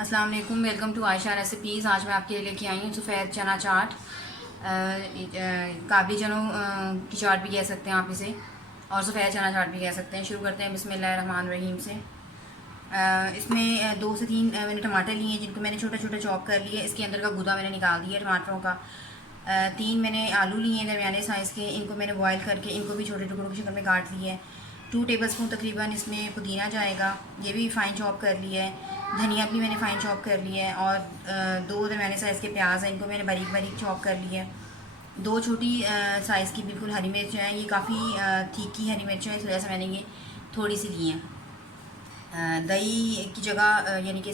अस्सलाम वालेकुम, welcome to Ayesha recipes. आज मैं आपके लिए लेके आई हूँ सफ़ेद चना चाट, काबली चनों की चाट भी कह सकते हैं आप इसे, और सफ़ेद चना चाट भी कह सकते हैं। शुरू करते हैं बिस्मिल्लाहिर्रहमानिर्रहीम से। इसमें 2 से 3 मैंने टमाटर लिए हैं, जिनको मैंने छोटा छोटा चॉप कर लिया। इसके अंदर का गूदा मैंने निकाल दिया टमाटरों का। 3 मैंने आलू लिए हैं दरमियाने साइज़ के, इनको मैंने बॉयल करके इनको भी छोटे टुकड़ों की शक्ल में काट लिया है। 2 टेबलस्पून तकरीबन इसमें पुदीना जाएगा, ये भी फ़ाइन चॉप कर लिया है। धनिया भी मैंने फ़ाइन चॉप कर लिया है, और 2 दरमियाने साइज़ के प्याज हैं, इनको मैंने बारीक बारीक चॉप कर लिया है। 2 छोटी साइज़ की बिल्कुल हरी मिर्च हैं, ये काफ़ी तीखी हरी मिर्च है, इस वजह से मैंने ये थोड़ी सी ली हैं। दही की जगह यानी कि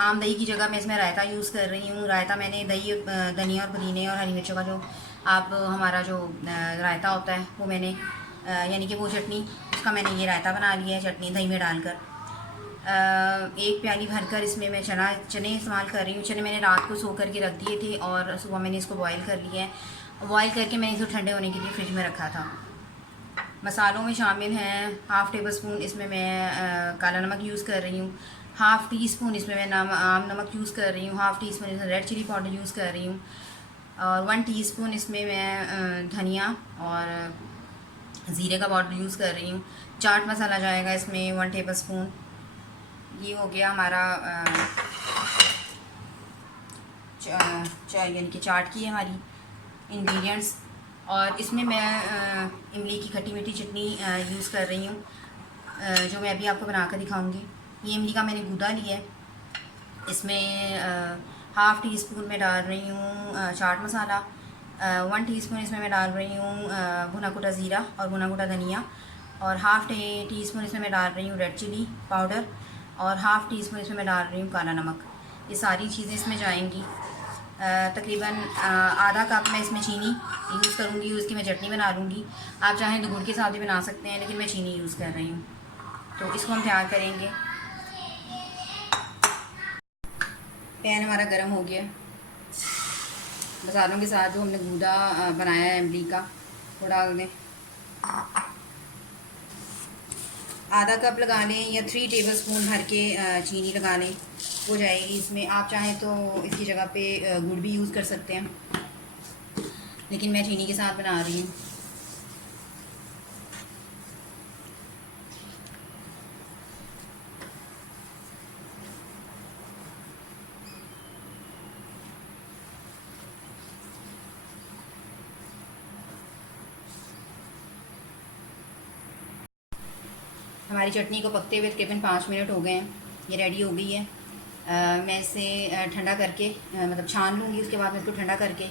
आम दही की जगह मैं इसमें रायता यूज़ कर रही हूँ। रायता मैंने दही, धनिया और पुदीने और हरी मिर्चों का जो आप हमारा जो रायता होता है वो मैंने यानी कि वो चटनी, उसका मैंने ये रायता बना लिया है चटनी दही में डालकर। 1 प्याली भरकर इसमें मैं चने इस्तेमाल कर रही हूँ। चने मैंने रात को सो करके रख दिए थे और सुबह मैंने इसको बॉयल कर लिया है। बॉयल करके मैंने इसको ठंडे होने के लिए फ्रिज में रखा था। मसालों में शामिल हैं 1/2 टेबल स्पून इसमें मैं काला नमक यूज़ कर रही हूँ। 1/2 टीस्पून इसमें मैं आम नमक यूज़ कर रही हूँ। 1/2 टीस्पून इसमें रेड चिली पाउडर यूज़ कर रही हूँ। और 1 टीस्पून इसमें मैं धनिया और ज़ीरे का पाउडर यूज़ कर रही हूँ। चाट मसाला जाएगा इसमें 1 टेबल स्पून। ये हो गया हमारा यानी कि चाट की हमारी इंग्रेडिएंट्स। और इसमें मैं इमली की खट्टी मीठी चटनी यूज़ कर रही हूँ, जो मैं अभी आपको बना कर दिखाऊँगी। ये इमली का मैंने गूदा लिया है। इसमें 1/2 टीस्पून में डाल रही हूँ चाट मसाला। 1 टीस्पून इसमें मैं डाल रही हूँ भुना कुटा ज़ीरा और भुना कुटा धनिया। और 1/2 टीस्पून इसमें मैं डाल रही हूँ रेड चिली पाउडर। और 1/2 टीस्पून इसमें मैं डाल रही हूँ काला नमक। ये सारी चीज़ें इसमें जाएंगी। तकरीबन आधा कप मैं इसमें चीनी यूज़ करूँगी, उसकी मैं चटनी बना लूँगी। आप चाहें तो गुड़ के साथ भी बना सकते हैं, लेकिन मैं चीनी यूज़ कर रही हूँ। तो इसको हम तैयार करेंगे। पैन हमारा गर्म हो गया। मसालों के साथ जो हमने गूदा बनाया है इमली का, वो डाल दें। आधा कप लगा लें या 3 टेबल स्पून भर के चीनी लगा लें, हो जाएगी इसमें। आप चाहें तो इसकी जगह पे गुड़ भी यूज़ कर सकते हैं, लेकिन मैं चीनी के साथ बना रही हूँ। हमारी चटनी को पकते हुए तकरीबन 5 मिनट हो गए हैं। ये रेडी हो गई है। मैं इसे ठंडा करके मतलब छान लूँगी, उसके बाद मैं इसको ठंडा करके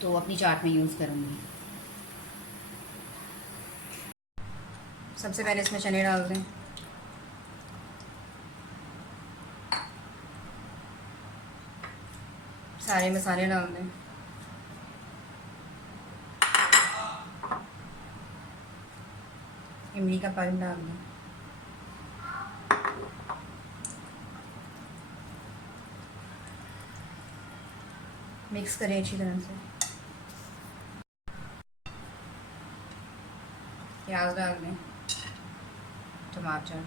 तो अपनी चाट में यूज़ करूँगी। सबसे पहले इसमें चने डाल दें। सारे मसाले डाल दें। इमली का पानी डाल दें। मिक्स करें अच्छी तरह से। प्याज डाल दें, टमाटर,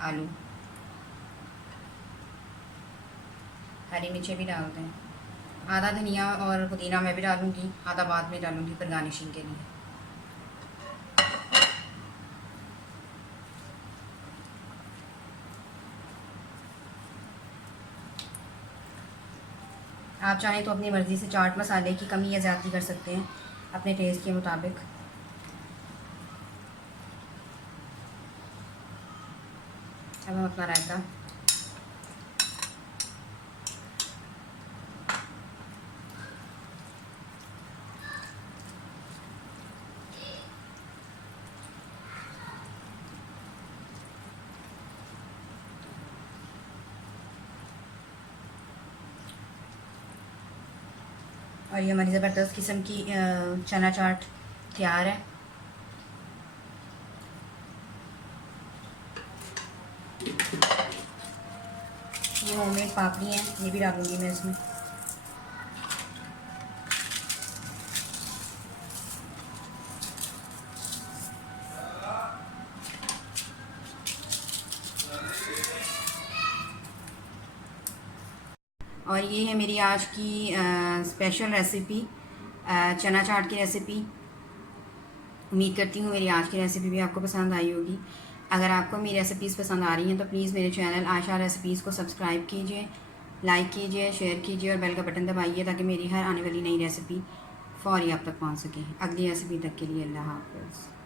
आलू, हरी मिर्चें भी डाल दें। आधा धनिया और पुदीना मैं भी डालूँगी, आधा बाद में डालूँगी पर गार्निशिंग के लिए। आप चाहें तो अपनी मर्ज़ी से चाट मसाले की कमी या ज़्यादती कर सकते हैं अपने टेस्ट के मुताबिक। अब हम अपना रायता और ये हमारी ज़बरदस्त किस्म की चना चाट तैयार है। ये होममेड पापड़ी हैं, ये भी डालूँगी मैं इसमें। और ये है मेरी आज की स्पेशल रेसिपी, चना चाट की रेसिपी। उम्मीद करती हूँ मेरी आज की रेसिपी भी आपको पसंद आई होगी। अगर आपको मेरी रेसिपीज़ पसंद आ रही हैं तो प्लीज़ मेरे चैनल आयशा रेसिपीज़ को सब्सक्राइब कीजिए, लाइक कीजिए, शेयर कीजिए और बेल का बटन दबाइए ताकि मेरी हर आने वाली नई रेसिपी फ़ौरी आप तक पहुँच सके। अगली रेसिपी तक के लिए अल्लाह हाफ़िज़।